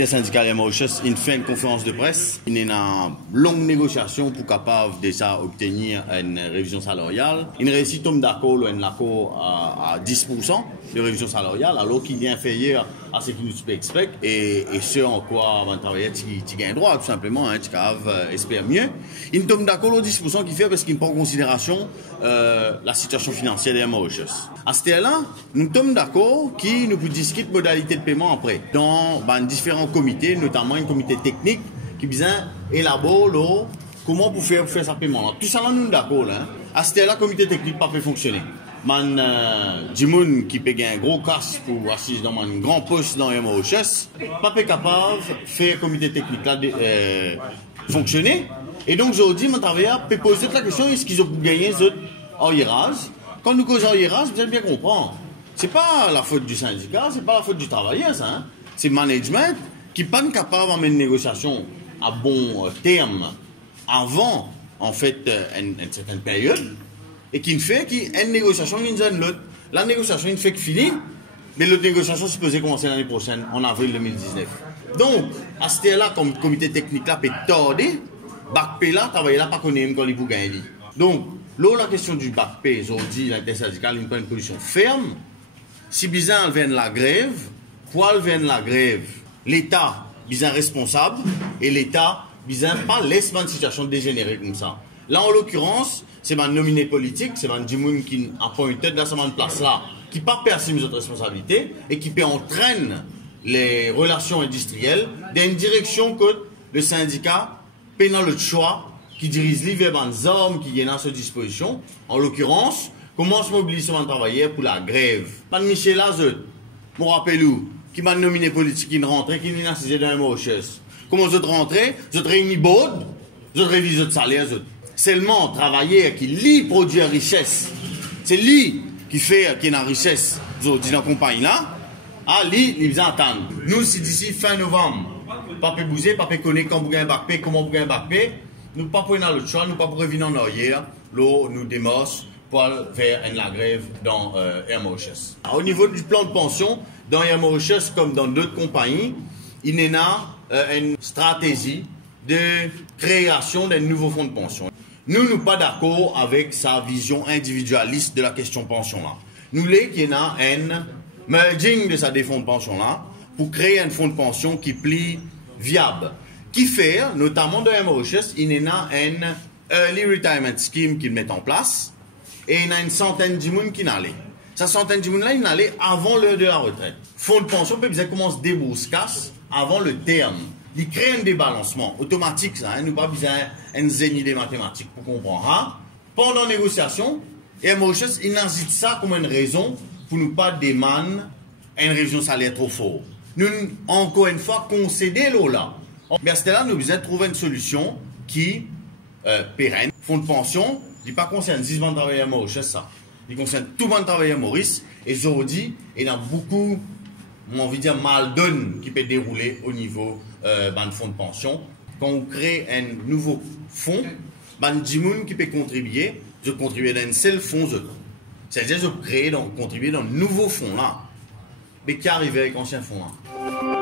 l'intersyndicale MOHS, il fait une conférence de presse. Il y a une longue négociation pour capable déjà obtenir une révision salariale. Il réussit tombe d'accord à 10% de révision salariale, alors qu'il est inférieur à ce qu'il nous expecte et ce en quoi un travailleur qui gagne droit, tout simplement, qui espère mieux. Il tombe d'accord au 10% qu'il fait parce qu'il prend en considération la situation financière des MOHS. À ce là nous sommes d'accord qu'il nous discute modalité de paiement après, dans différents comités, notamment un comité technique qui vient élaborer comment pour faire ce paiement. Tout ça, là, nous sommes d'accord. À ce là, le comité technique pas peut fonctionner. Jimoun qui paye un gros casse pour assister dans un grand poste dans MOHS, pas capable de faire le comité technique là, fonctionner. Et donc aujourd'hui, mon travailleur peut poser la question, est-ce qu'ils ont gagné en hiérarchie? Quand nous causons en hiérarchie, vous allez bien comprendre. C'est pas la faute du syndicat, c'est pas la faute du travailleur, ça. Hein? C'est le management qui n'est pas capable d'amener une négociation à bon terme avant, en fait, une certaine période. Et qui ne fait qu'une négociation qui nous donne l'autre. La négociation, il ne fait que finir, mais l'autre négociation est supposée commencer l'année prochaine, en avril 2019. Donc, à ce là comme comité technique là, peut tordre, BACP là, travailler là, pas connaître quand il peut gagner. Donc, là, la question du BACP, aujourd'hui, l'intersyndicale, il prend une position ferme. Si bizarre vient de la grève, pourquoi vient de la grève? L'État, bizarre responsable, et l'État, bizarre pas laisse une situation dégénérer comme ça. Là, en l'occurrence, c'est un nominé politique, c'est un Jimoun qui apprend une tête dans cette place-là, qui pas perçu mes autres responsabilités et qui entraîne les relations industrielles dans une direction que le syndicat paie dans le choix qui dirige les vers les hommes qui viennent à cette disposition. En l'occurrence, comment se mobiliser un travailleur pour la grève. Pas de Michel Azot, je me rappelle où, qui m'a nominé politique, qui rentre, qui est assisé dans un MOHS. Comment vous rentrez, vous réunis bord, vous révisez votre salaire, seulement travailleur qui lit produit richesse. C'est lui qui fait qui est en richesse dans la compagnie là. Ah, lui, il vient attendre. Nous, si d'ici fin novembre, pas peut bouger, pas peut connaître quand vous gagnez un bac comment vous gagnez un bac nous pas pour dans le choix, nous pas pour revenir en arrière, là, nous démarche pour faire la grève dans MOHS. Au niveau du plan de pension, dans MOHS comme dans d'autres compagnies, il y a une stratégie de création d'un nouveau fonds de pension. Nous ne sommes pas d'accord avec sa vision individualiste de la question pension-là. Nous voulons qu'il y ait un merging de sa fonds de pension-là pour créer un fonds de pension qui plie viable. Qui fait, notamment de MOHS, il y a un Early Retirement Scheme qu'il met en place et il y a une centaine de gens qui n'allaient. Cette centaine de gens-là, ils n'allaient avant l'heure de la retraite. Fonds de pension peut bien commencer à débourser avant le terme. Il crée un débalancement automatique, ça, hein, nous pas besoin d'un zénith des mathématiques pour comprendre. Hein? Pendant la négociation, MOHS, il n'hésite ça comme une raison pour ne pas demander une révision salaire trop forte. Nous, encore une fois, concéder là. Mais à ce là, nous besoin de trouver une solution qui pérenne. Fonds de pension, il ne pas concerne 10 de travailleurs MOHS, ça. Il concerne tout le monde travailleur Maurice. Et aujourd'hui, il y a beaucoup, on envie de dire, mal donne qui peut dérouler au niveau de fonds de pension. Quand on crée un nouveau fonds, il y a des gens qui peuvent contribuer, je contribuer dans un seul fonds. C'est-à-dire, je crée, contribuer dans un nouveau fonds là, mais qui arrive avec l'ancien fonds là.